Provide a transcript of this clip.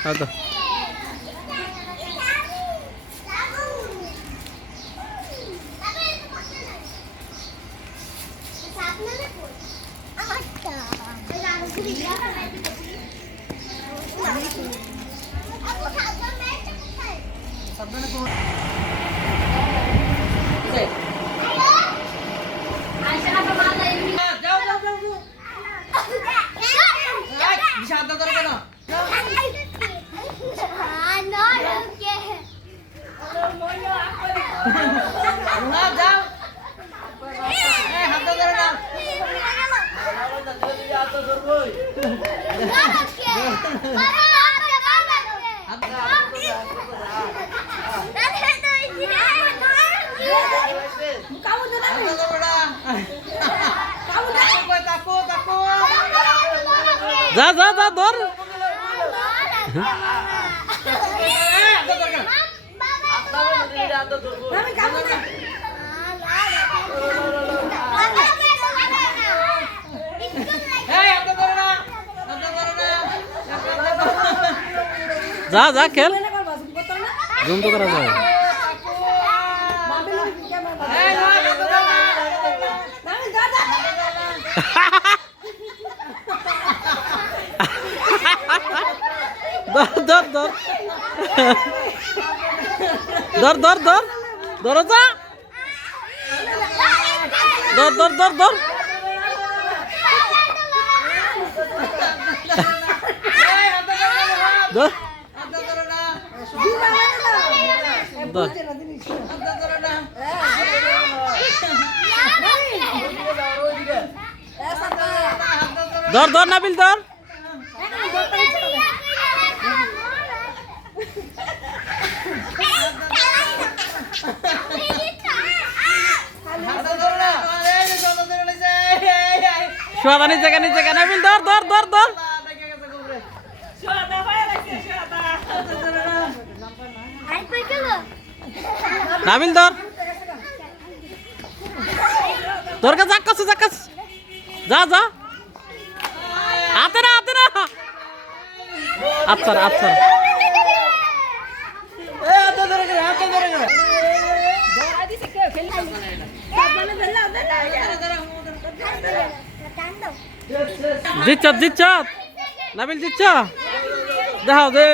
হয়তো যা যা যা ধর যা যা খেল জুম তো করা যায় ধর ধর ধর ধর ধর ধর যা ধর ধর ধর ধর ধর ধর নাবিল ধর শোয়া নিচে নিচে নাবিল ধর ধর ধর ধর নাবিল ধর তোর কাছে যাক্কাস যা যা হাতে না আচ্ছা আচ্ছা জিচ্ছ নাবিল জিচ্ছ দেখাও দে